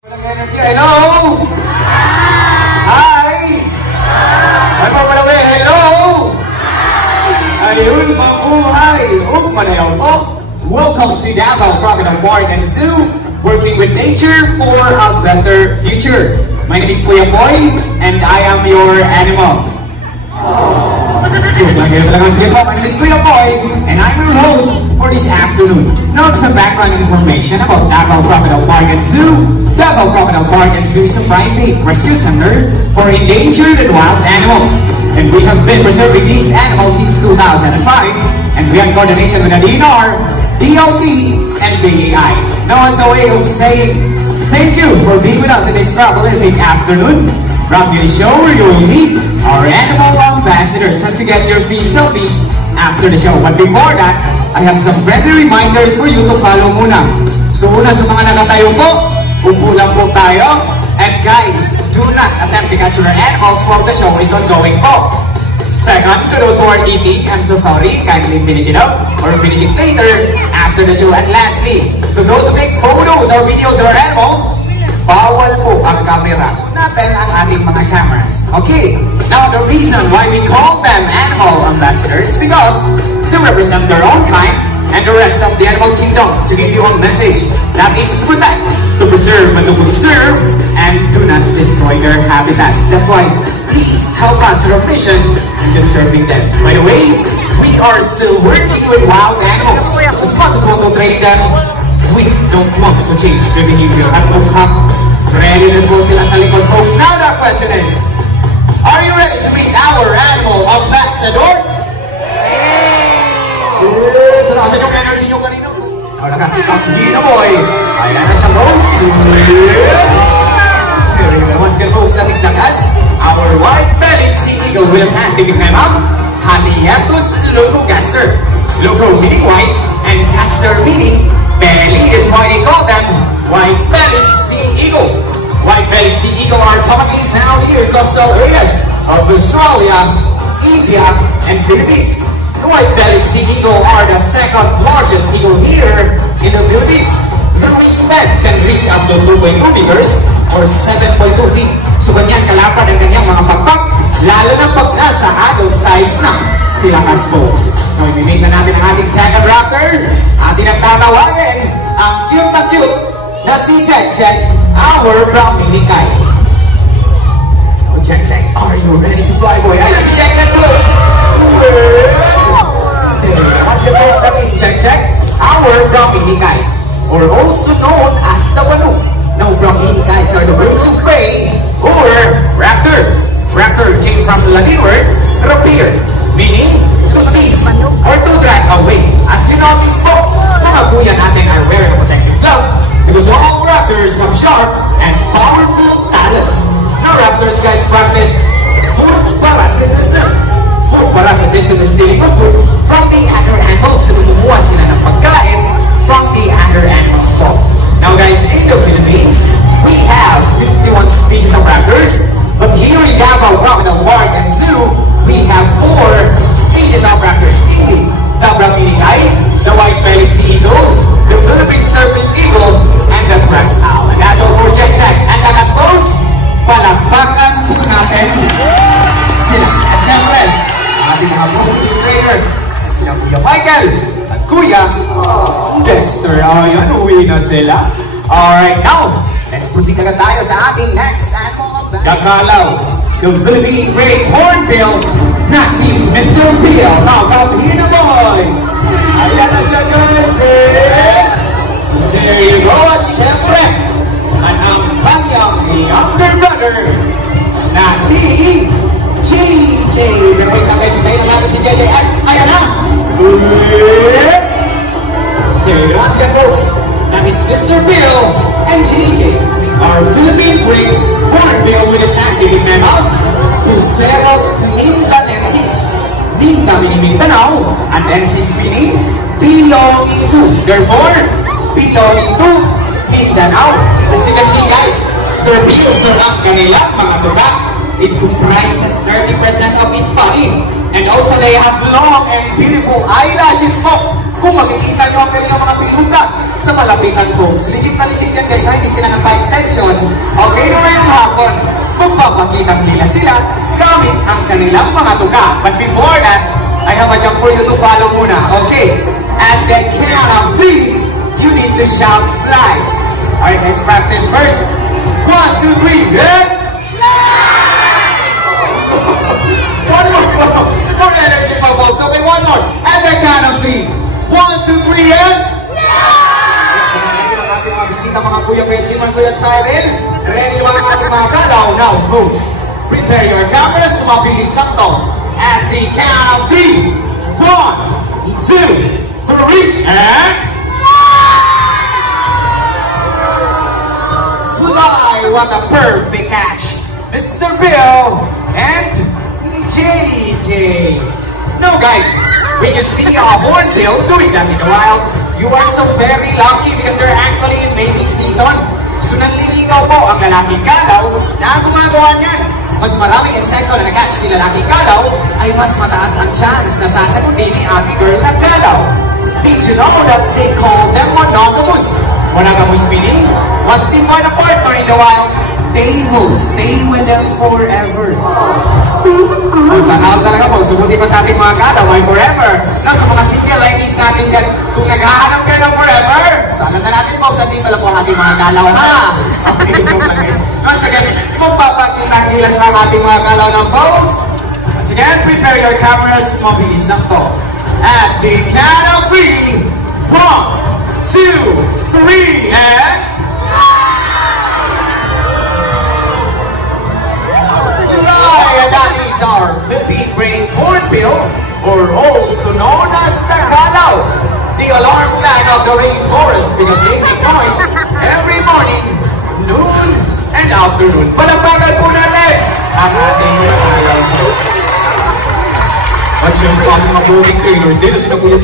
Walang energy. Hello? Hi! Ano pa pala kayo? Hello? Ayun, mabuhay! Manayaw po! Welcome to Davao Crocodile Park and Zoo, working with nature for a better future. My name is Kuya Boy, and I am your animal. My name is Kuya Boy, and I'm your host for this afternoon. Now, some background information about Davao Crocodile Park and Zoo. Davao Crocodile Park and Zoo is a private rescue center for endangered and wild animals. And we have been preserving these animals since 2005, and we are in coordination with the DNR, DOT, and BAI. Now, as a way of saying thank you for being with us in this prolific afternoon, brought you the show where you will meet our animal ambassadors and to get your free selfies after the show. But before that, I have some friendly reminders for you to follow muna. So una sa mga nakatayo po, upo lang po tayo. And guys, do not attempt to capture your animals while the show is ongoing po. Second, to those who are eating, I'm so sorry, kindly finish it up or finish it later after the show. And lastly, to those who take photos or videos of our animals, bawal po ang camera. Natin ang ating mga cameras. Okay, now the reason why we call them animal ambassadors is because they represent their own kind and the rest of the animal kingdom to give you a message that is protect, to preserve and to conserve, and do not destroy their habitats. That's why please help us with our mission in conserving them. By the way, we are still working with wild animals. As much as we want to train them, we don't want to change their behavior. At mukhang ready na po sila sa likod, folks. Now the question is, are you ready to meet our animal ambassadors? So nakasan yung energy nyo kanina. Nakastop din na boy. Ayan na siya, folks. Once again, folks, that is nakas. Our white-bellied sea eagle with a scientific name of Haliatus locogaster. Loco meaning white and gaster meaning belly. It's why they call them white-bellied sea eagle. White-bellied sea eagle are commonly found here in coastal areas of Australia, India, and Philippines. The white-bellied sea eagle are the second largest eagle here in the Philippines. Their wingspan can reach up to 2.2 meters or 7.2 feet. So ganyan kalapad ang kanyang mga pakpak, lalo na pag nasa adult size na sila as folks. So i-meet na natin ang ating second raptor. Ating nagtatawagan ang cute na si Check Check, our brown mini kite. Oh, Check Check, are you ready to fly, boy? Ayun si Check Check, folks. Once again, folks, that is Check Check, our brown mini kite, or also known as the Wanu. Now, brown mini kites are the birds of prey, or raptor. Raptor came from the Latin word rapir, meaning to seize or to drag away. As you notice po, mga kuya natin are wearing protective gloves because all raptors have sharp and powerful talons. Now, raptors, guys, practice food parasitism. Food parasitism is stealing of food from the other animals. So, lumuha sila ng pagkain from the other animals po. Now, guys, in the Philippines, we have 51 species of raptors. But here in Davao Crocodile Park and Zoo, we have 4 species of raptors, namely the brown mini kite, the white-bellied sea eagle, the Philippine serpent eagle, and the crest owl. And that's all for Check Check. And lakas, folks, palakpakan po natin sila. At syempre, ating mga team trainer, sila Kuya Michael at Kuya Dexter. Ayan, uwi na sila. Alright, now, let's proceed na tayo sa ating next animal. Kakalaw, the Philippine Great Hornbill na si Mr. Bill. Now, come here na boy! Ayan na siya, guys! There you go! At syempre, at ang kanyang younger brother na si JJ. Wait lang guys, hintayin na natin si JJ. At ayan na! There you go. Once again, folks, that is Mr. Bill and JJ, our Philippine Great Hornbill with a scientific name of Buceros mindanensis. Minda meaning Mindanao, and ensis meaning belonging to. Therefore, belonging to Mindanao. As you can see, guys, their bills are ang kanilang mga tuka. It comprises 30% of its body. And also, they have long and beautiful eyelashes po. Kung makikita nyo ang kanilang mga pinuka sa malapitan, folks. Legit na legit yan, guys, ha? Hindi sila nagpa-extension. Okay, no ngayong hapon, magpapakitang nila sila gamit ang kanilang mga tuka. But before that, I have a job for you to follow muna. Okay, at the count of 3, you need to shout fly. Alright, let's practice first. 1, 2, 3, and one more. More energy, my folks. Okay, one more. At the count of 3. 1, 2, 3, and ang ating mga bisita, mga Kuya Jim and Kuya Cyril. Ready naman ang ating mga galaw. Now, folks, prepare your cameras. Mabilis lang to. At the count of 3. 1, 2, 3, and fly! What a perfect catch, Mr. Bill and JJ. Now, guys, when you see a hornbill doing that in the wild, you are so very lucky because they're actually in mating season. So, nanliligaw po ang lalaking kalaw na gumagawa niyan. Mas maraming insekto na nag-catch ni lalaking kalaw ay mas mataas ang chance na sasagutin ni ate girl na kalaw. Did you know that they call them monogamous? Monogamous meaning, once they find a partner in the wild, they will stay with them forever. Sana all talaga po. Subuti pa sa ating mga kalaw ay forever. No, sa mga single ladies natin dyan, kung naghahanap kayo ng forever, sana na natin po, sa dito lang po ang ating mga kalaw, ha? Okay, joke lang guys. Once again, magpapakita-gilas ng ating mga kalaw ng folks. Once again, prepare your cameras. Mabilis lang to. At the count of 3, 1, 2, 3, and that is our Philippine great hornbill, or also known as the kalaw, the alarm flag of the rainforest, because they make noise every morning, noon, and afternoon. Palakpakan po natin ang ating kalaw. At syempre, ang mga boarding trailers dito sila Kuya G.